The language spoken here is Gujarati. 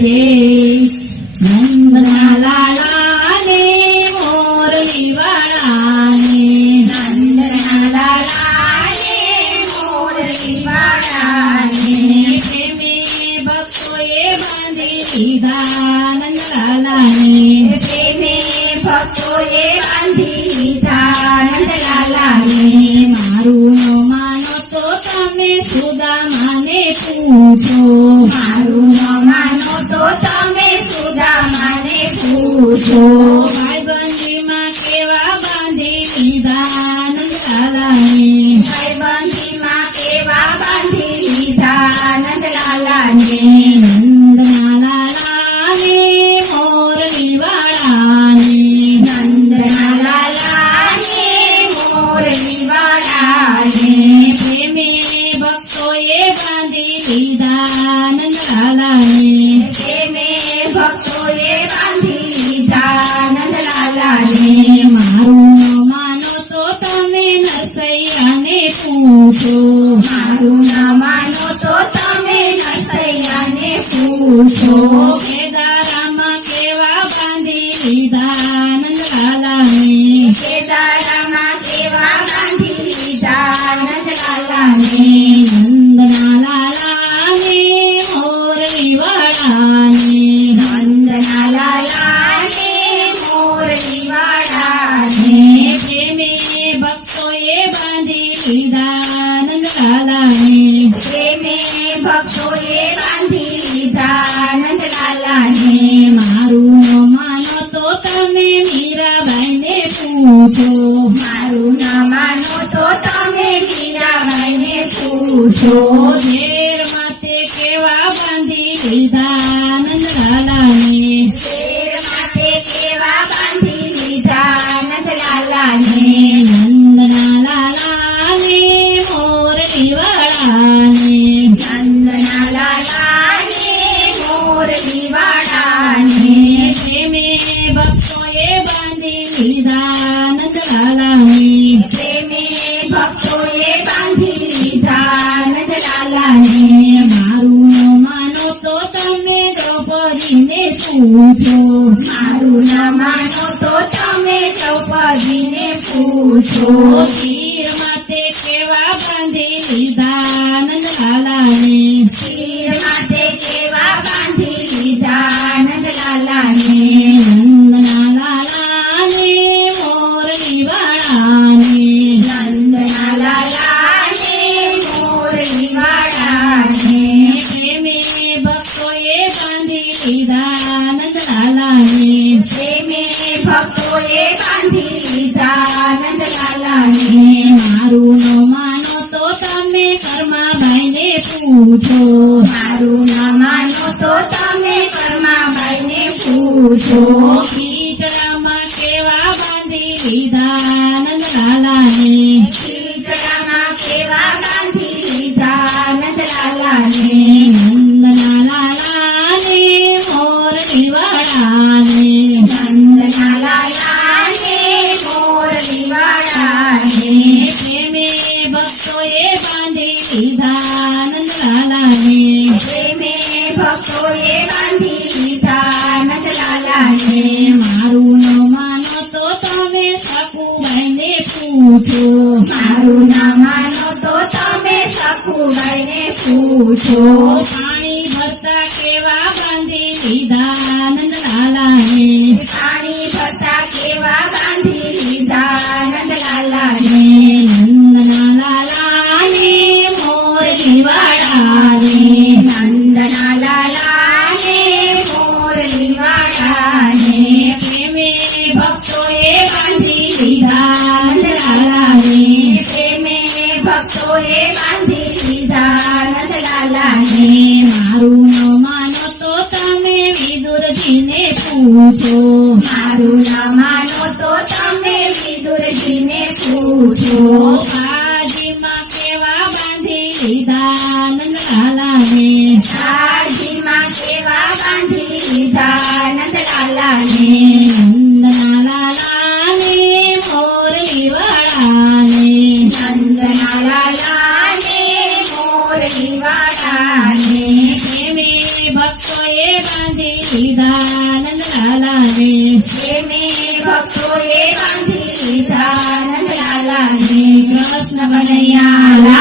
છે. નંદના લાલાને મોરલી વાળાને, નંદના લાલાને મોરલી વાળાને, પ્રેમી ભક્તોએ બાંધી લીધા નંદલાલાને. પ્રેમી ભક્તોએ બાંધી લીધા નંદલાલાને. મારું ન માનો તો તમે સુદામાને પૂછો, મારું ન માનો તો તમે સુદામાને પૂછો. ભાઈબંધીમાં કેવા બાંધી લીધા નંદલાલાને. ભાઈબંધીમાં કેવા બાંધી લીધા નંદલાલાને. નંદના લાલાને મોરલી વાળાને, નંદના લાલાને મોરલી વાળાને. પ્રેમી ભક્તોએ બાંધી લીધા નંદલાલાને. પ્રેમી ભક્તોએ બાંધી લીધા નંદલાલાને. મારું ન માનો તો તમે નરસૈયાને પૂછો, મારું ન માનો તો તમે નરસૈયાને પૂછો. કેદારામાં કેવા બાંધી લીધા નંદલાલાને. કેદારમાં કેવા બાંધી લીધા નંદલાલાને. નંદના લાલાને મોરલી વાળાને, નંદના લાલાને મોરલી વાળાને. પ્રેમી ભક્તોએ બાંધી લીધા નંદલાલાને. પ્રેમી ભક્તોએ બાંધી લીધા નંદલાલાને. મારું ન માનો તો તમે મીરાબાઈને પૂછો, મારું ન માનો તો તમે મીરાબાઈને પૂછો. ઝેર માથે કેવા બાંધી લીધા નંદલાલાને. શેર માથે કેવા બાંધી લીધા નંદલાલાને. નંદના લાલાને મોરલી વાળાને, નંદના લાલાને મોરલી વાળાને. પ્રેમી ભક્તોએ બાંધી લીધા નંદલાલાને. પ્રેમી ભક્તોએ બાંધી લીધા નંદલાલાને. મારું ન માનો તો તમે દ્રૌપદીને પૂછો, મારું ન માનો તો તમે દ્રૌપદીને પૂછો. શિર માથે કેવા બાંધી લીધા નંદલાલાને. શિર માથે કેવા બાંધી લીધા નંદલાલાને. નંદના લાલાને મોરલી વાળાને, નંદના લાલાને મોરલી વાળાને. પ્રેમી ભક્તોએ બાંધી લીધા નંદલાલાને. પ્રેમી ભક્તોએ બાંધી લીધા નંદલાલાને. મારું ન માનો તો તમે કર્માબાઈને પૂછો, મારું ન માનો તો તમે કર્માબાઈને પૂછો. શીતળામાં કેવા બાંધી લીધા નંદલાલાને. શીતળામાં કેવા બાંધી લીધા નંદલાલાને. નંદના લાલાને મોરલી વાળાને, નંદના લાલાને મોરલી વાળાને. પ્રેમી ભક્તોએ બાંધી લીધા નંદલાલાને. પ્રેમી ભક્તોએ બાંધી લીધા નંદલાલાને. મારું ન માનો તો તમે સકુબાઈને પૂછો, મારું ન માનો તો તમે સખુબાઈને પૂછો. પાણી ભરતા કેવા બાંધી લીધા નંદલાલાને. પાણી ભરતા કેવા બાંધી લીધા નંદલાલાને. નંદના લાલાને મોરલી વાળાને. નંદના લાલાને મોરલી વાળાને. પ્રેમી ભક્તોએ બાંધી લીધા નંદલાલાને. પ્રેમી ભક્તોએ બાંધી લીધા નંદલાલાને. મારું ન માનો તો તમે વિદુરજીને પૂછો, મારું ન માનો તો તમે વિદુરજીને પૂછો. બાજીમાં કેવા બાંધી લીધા નંદલાલાને. કાળજીમાં કેવા બાંધી લીધા નંદલાલાને. નંદના લાલાને મોરલી વાળાને. નંદના લાલાને મોરલી વાળાને. પ્રેમી ભક્તોએ બાંધી લીધા નંદલાલાને પ્રેમે ભક્તોએ બાંધી લીધા નંદલાલાને. કૃષ્ણ કનૈયા